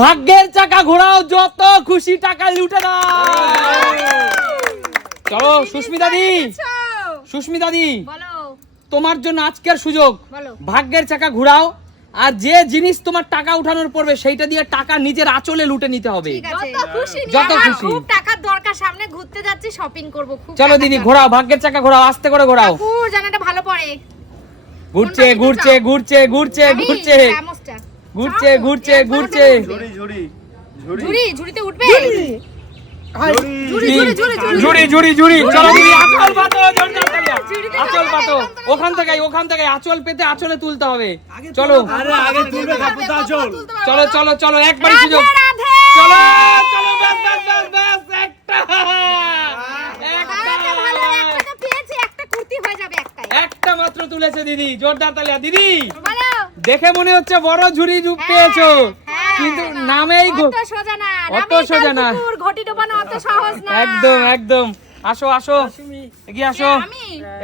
ভাগ্যের চাকা ঘোরাও যত খুশি টাকা লুটে দাও। চলো সুস্মিতা দি। সুস্মিতা দি। তোমার জন্য আজকের সুযোগ। ভাগ্যের চাকা ঘোরাও আর যে জিনিস তোমার টাকা উঠানোর পড়বে সেইটা দিয়ে টাকা নিজের আঁচলে লুটে নিতে হবে। যত খুশি যত খুব টাকার দরকার সামনে ঘুরতে যাচ্ছি শপিং করব খুব চলো দিদি ঘোরাও ভাগ্যের চাকা ঘোরাও আস্তে করে ঘোরাও। জানাটা ভালো পড়ে। ঘুরছে ঘুরছে ঘুরছে ঘুরছে ঘুরছে। ঘুরছে ঘুরছে ঘুরছে। ঝুড়ি ঝুড়ি ঝুড়ি। ঝুড়ি ঝুড়িতে উঠবে? ঝুড়ি। ঝুড়ি, ঝুড়ি, ঝুড়ি, ঝুড়ি। ঝুড়ি ঝুড়ি। ঝুড়ি চলো দিদি আঁচল পাতো জোরদার তালিয়া। ঝুড়িতে আঁচল যাবে, পাতো। ওখান থেকে ওখান থেকে আঁচল পেতে আঁচলে তুলতে হবে। চলো। আরে আগে তুলবে তারপর আচল। চলো চলো চলো একবারই সুযোগ। চলো চলো ব্যাস ব্যাস ব্যাস ব্যাস একটা। একটা। একটা তো পেয়েছি, একটা কুর্তি হয়ে যাবে একটাই। একটা মাত্র তুলেছে দিদি জোরদার তালিয়া। দিদি। দেখে মনে হচ্ছে বড় ঝুড়ি জুপ পেয়েছ। হ্যাঁ। কিন্তু নামেই অত সোজা না, অত সোজা না। ঘটি ডোবানো অত সহজ না। একদম একদম। আসো আসো। এগিয়ে আসো।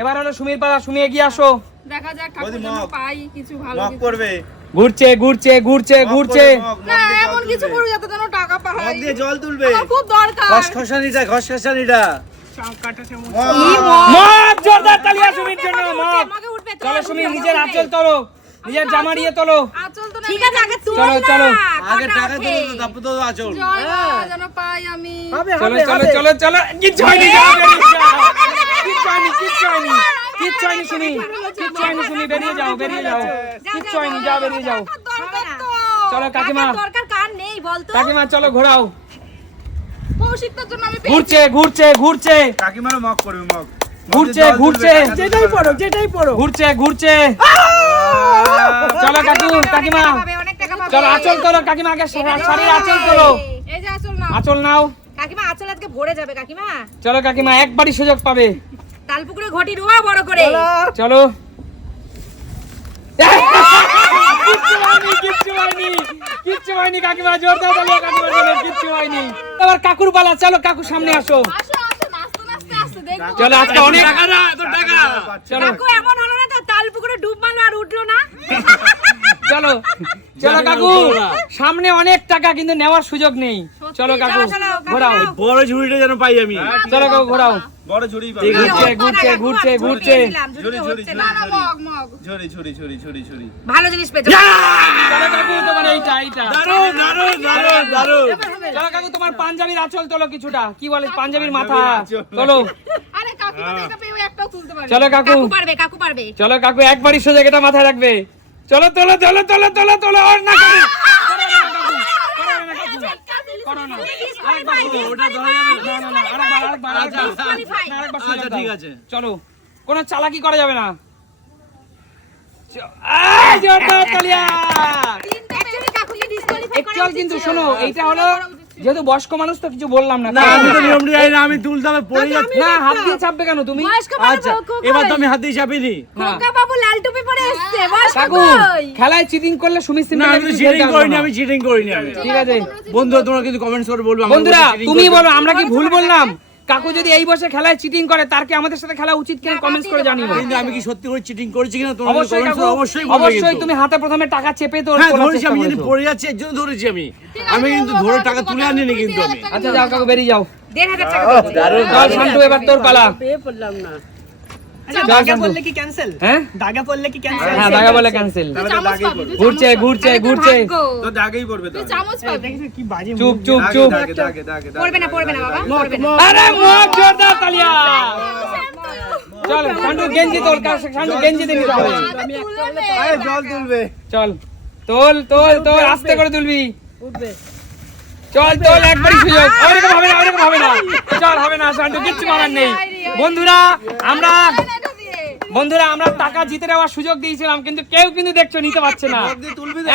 এবার হলো সুমির পালা। সুমি এগিয়ে আসো। দেখা যাক ঠাকুর যেন পাই কিছু ভালো কিছু। করবে ঘুরছে ঘুরছে ঘুরছে ঘুরছে। না এমন কিছু। করু যাতে যেন টাকা পাই দিয়ে জল তুলবে। আমার খুব দরকার। খসখসানিটা খসখসানিটা মগ। জোরদার তালিয়া সুমির জন্য মগ আমাকে উঠবে তো, চলো সুমি নিজের। আঁচল তোলো। নিজের জামা নিয়ে তোলো ঠিক আছে আগে তুল চলো, চলো। আগে টাকা? তো তারপর তো আচল। যেন পাই আমি। চলো চলো চলো চলো। কিচ্ছু হয়নি যাও, বেরিয়ে যাও। কিচ্ছু হয়নি কিচ্ছু হয়নি কিচ্ছু হয়নি সুমি কিচ্ছু হয়নি সুমি বেরিয়ে যাও বেরিয়ে যাও। কিচ্ছু হয়নি যাও বেরিয়ে যাও। চলো কাকিমা। দরকার কার নেই বলতো কাকিমা চলো ঘোরাও। কৌশিকটার জন্য আমি ঘুরছে ঘুরছে ঘুরছে। কাকিমারও মগ করবে মগ। ঘুরছে, ঘুরছে। যেটাই পড়ো যেটাই পড়ো। ঘুরছে ঘুরছে। চলো কাকু কাকিমা। চলো আঁচল কাকিমা আগে শাড়ির আঁচল তোলো। এই যে আচল না আঁচল নাও। কাকিমা আঁচল আজকে ভরে যাবে কাকিমা। চলো কাকিমা একবারই সুযোগ পাবে। তালপুকুরে ঘটি ডোবা বড় করে। চলো। কিচ্ছু হয়নি কিচ্ছু হয়নি কিচ্ছু হয়নি কাকিমা। জোরদার তালিয়া কাকিমার কিচ্ছু হয়নি। এবার কাকুর পালা চলো কাকু সামনে আসো চলো আজকে অনেক চলো। কাকু এমন হলো না তো? তালপুকুরে ডুব মারলো আর উঠল না? চলো চলো কাকু। সামনে অনেক টাকা কিন্তু নেওয়ার সুযোগ নেই। চলো কাকু চলো, চলো, কাকু, ঘোরাও। বড় ঝুড়িটা যেন পাই আমি। চলো কাকু ঘোরাও। বড় ঝুড়ি পাবো। ঘুরছে, ঘুরছে, ঘুরছে, ঘুরছে। ঝুড়ি, ঝুড়ি, ঝুড়ি, ঝুড়ি। ঝুড়ি ঝুড়ি ঝুড়ি ঝুড়ি ভালো জিনিস পেয়েছ। চলো কাকু তোমার এইটা এইটা। দারুণ দারুণ দারুণ দারুণ চলো কাকু তোমার পাঞ্জাবির আঁচল তোলো কিছুটা। কি বলে পাঞ্জাবির মাথা? তোলো। আরে কাকু তো এটা পেয়ে একটাও তুলতে পারি চলো কাকু। কাকু পারবে কাকু পারবে। চলো কাকু একবারই সোজা এটা মাথায় রাখবে। চলো তোলো তোলো তোলো তোলো তোলো আর না কাকু করো না, ওটা ধরা যাবে না। না, না, না, আরেকবার, আরেকবার, আরেকবার। Disqualify। না, আরেকবার সোজা আচ্ছা, ঠিক আছে। চলো কোনো চালাকি করা যাবে না কিন্তু শোনো এইটা হলো যেহেতু বয়স্ক মানুষ তো কিছু বললাম না। না আমি তো নিয়ম জানি না আমি তুলতে হবে পড়ে যাচ্ছে। না হাত দিয়ে চাপবে কেন তুমি? আচ্ছা এবার তো আমি হাত দিয়ে চাপিনি। না খোকা বাবু লাল টুপি পরে আসছে বয়স্ক কাকু কই? খেলায় চিটিং করলে সুমি সিম না আমি তো চিটিং করিনি আমি চিটিং করিনি আমি। ঠিক আছে। বন্ধুরা তোমরা কিন্তু কমেন্টস করে বলবে বন্ধুরা তুমি। বলো আমরা কি ভুল বললাম? কাকু যদি এই বসে খেলায় চিটিং করে তার কি আমাদের সাথে খেলা উচিত কিনা কমেন্টস করে জানিও। কিন্তু আমি কি সত্যি করে চিটিং করেছি কিনা তোমার অবশ্যই কাকু অবশ্যই বলবে অবশ্যই তুমি হাতে প্রথমে টাকা চেপে তো হ্যাঁ ধরেছি আমি যদি। পড়ে যাচ্ছি এর জন্য ধরেছি আমি। আমি কিন্তু ধরে টাকা তুলে আনিনি কিন্তু আমি। আচ্ছা যাও কাকু বেরিয়ে যাও। দেড় হাজার টাকা দারুণ। শান্ত শান্তু এবার তোর পালা। পেয়ে পড়লাম না। ঘুরছে ঘুরছে ঘুরছে। চুপ চুপ চুপ। পড়বে না পড়বে না বাবা চল গেঞ্জি গেঞ্জি জল তুলবে। তোল তোল তোল আস্তে করে তুলবি। চল তোল একবারই সুযোগ। ওরকম হবে না ওরকম হবে না। চল হবে না শান্তু কিচ্ছু করার নেই। বন্ধুরা আমরা বন্ধুরা আমরা টাকা জিতে নেওয়ার সুযোগ দিয়েছিলাম কিন্তু কেউ কিন্তু দেখছ নিতে পারছে না।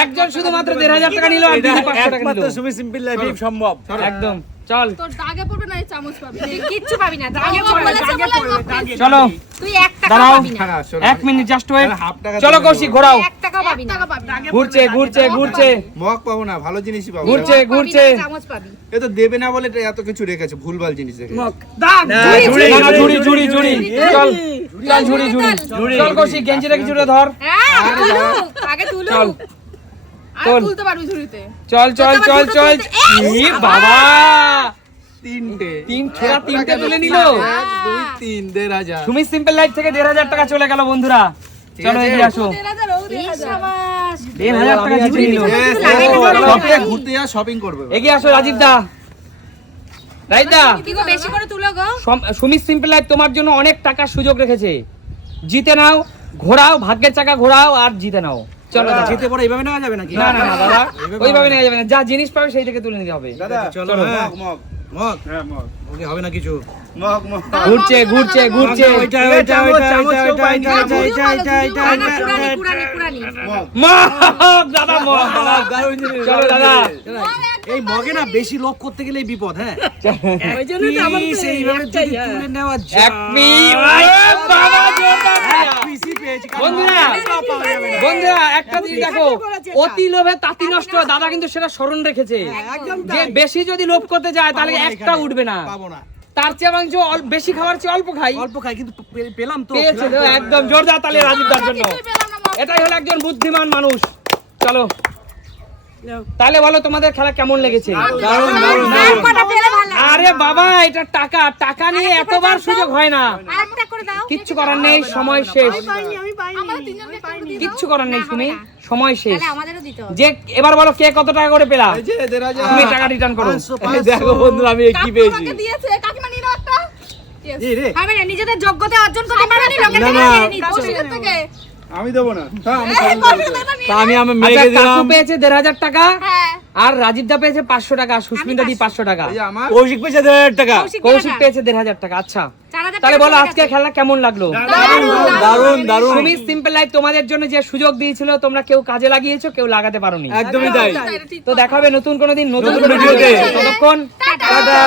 একজন শুধুমাত্র দেড় হাজার টাকা নিল আর দিদি পাঁচশো টাকা একমাত্র নিল সুমি সিম্পল লাইফে সম্ভব। একদম। চল। তোর দাগে পড়বে না চামচ পাবি। তুই কিচ্ছু পাবি না দাগে দাগে পড়বে দাগে পড়বে। চলো তুই এক টাকা পাবি না। এক মিনিট জাস্ট ওয়েট চলো কৌশিক ঘোরাও। টাকা পাবি না। ঘুরছে ঘুরছে ঘুরছে। মগ পাবো না ভালো জিনিসই পাবো। ঘুরছে ঘুরছে। চামচ পাবি। এ তো দেবে না বলে এত কিছু রেখেছে ভুলভাল জিনিস রেখেছে। দাগ না, না, ঝুড়ি ঝুড়ি ঝুড়ি চল চল ঝুড়ি ঝুড়ি চল গেঞ্জিটা কিছুটা ধর। হ্যাঁ আগে চল। তুলুক। আর তোল। তুলতে পারবি ঝুড়িতে। চল চল চল চল। বাবা। তিনটে তিন ছোড়া তিনটে তুলে নিল। দুই তিন দেড় হাজার। সুমি সিম্পল লাইফ থেকে দেড় হাজার টাকা চলে গেল বন্ধুরা। চলো এগিয়ে আসো। ঘুরতে যা শপিং করবে। এগিয়ে আসো রাজীব দা। সিম্পল লাইফ তোমার জন্য অনেক টাকার সুযোগ রেখেছে। জিতে নাও ঘোরাও ভাগ্যের চাকা ঘোরাও আর জিতে নাও। চলো। জিতে পরে এইভাবে নেওয়া যাবে নাকি? না না না দাদা ওইভাবে নেওয়া যাবে না। যা জিনিস পাবে সেই থেকে তুলে নিতে হবে। দাদা চলো হ্যাঁ মগ। হ্যাঁ মগ। ওকে হবে না কিছু। ঘুরছে ঘুরছে ঘুরছে। এই মগে না বেশি লক করতে গেলে বিপদ হ্যাঁ? অতি লোভে নষ্ট দাদা কিন্তু সেটা স্মরণ রেখেছে। যে বেশি যদি লোভ করতে যায় তাহলে একটা উঠবে না। তার চেয়ে বরঞ্চ বেশি খাবার চেয়ে অল্প খাই। অল্প খাই কিন্তু পেলাম তো। একদম জোরদার তালে রাজীব দার জন্য। এটাই হলো একজন বুদ্ধিমান মানুষ। চলো। তাহলে বলো তোমাদের খেলা কেমন লেগেছে? আরে বাবা এটা টাকা। টাকা নিয়ে এতবার সুযোগ হয় না। আরেকটা করে দাও। কিচ্ছু করার নেই সময় শেষ। কিচ্ছু করার নেই শুনি সময় শেষ। তাহলে আমাদেরও দিতে হবে। যে এবার বলো কে কত টাকা করে পেলা? তুমি টাকা রিটার্ন করো। দেখো বন্ধুরা আমি কি পেয়েছি আমাকে দিয়েছে, কাকিমা নিয়ে নাও একটা। Yes. এই রে। হবে না নিজেদের যোগ্যতা অর্জন করতে পারবে লোকের থেকে না। চেয়ে থেকে। আমি দেবো না। হ্যাঁ আমি এই, কৌশিকের থেকে। নিয়ে তা আমি আমার আচ্ছা মেয়েকে দিলাম পেয়েছে দেড় হাজার টাকা হ্যাঁ। আর রাজীব দা পেয়েছে পাঁচশো টাকা সুস্মিতা দি পাঁচশো। টাকা। কৌশিক পেয়েছে দেড় হাজার টাকা। কৌশিক পেয়েছে দেড় হাজার টাকা আচ্ছা। তাহলে বলো আজকে। খেলা কেমন লাগল? দারুণ দারুণ সুমি সিম্পল লাইফ তোমাদের জন্য যে সুযোগ দিয়েছিল তোমরা কেউ কাজে লাগিয়েছো কেউ লাগাতে পারোনি। একদমই তাই। তো দেখাবে নতুন কোনো দিন নতুন কোনো ভিডিওতে। ততক্ষণ। টাটা।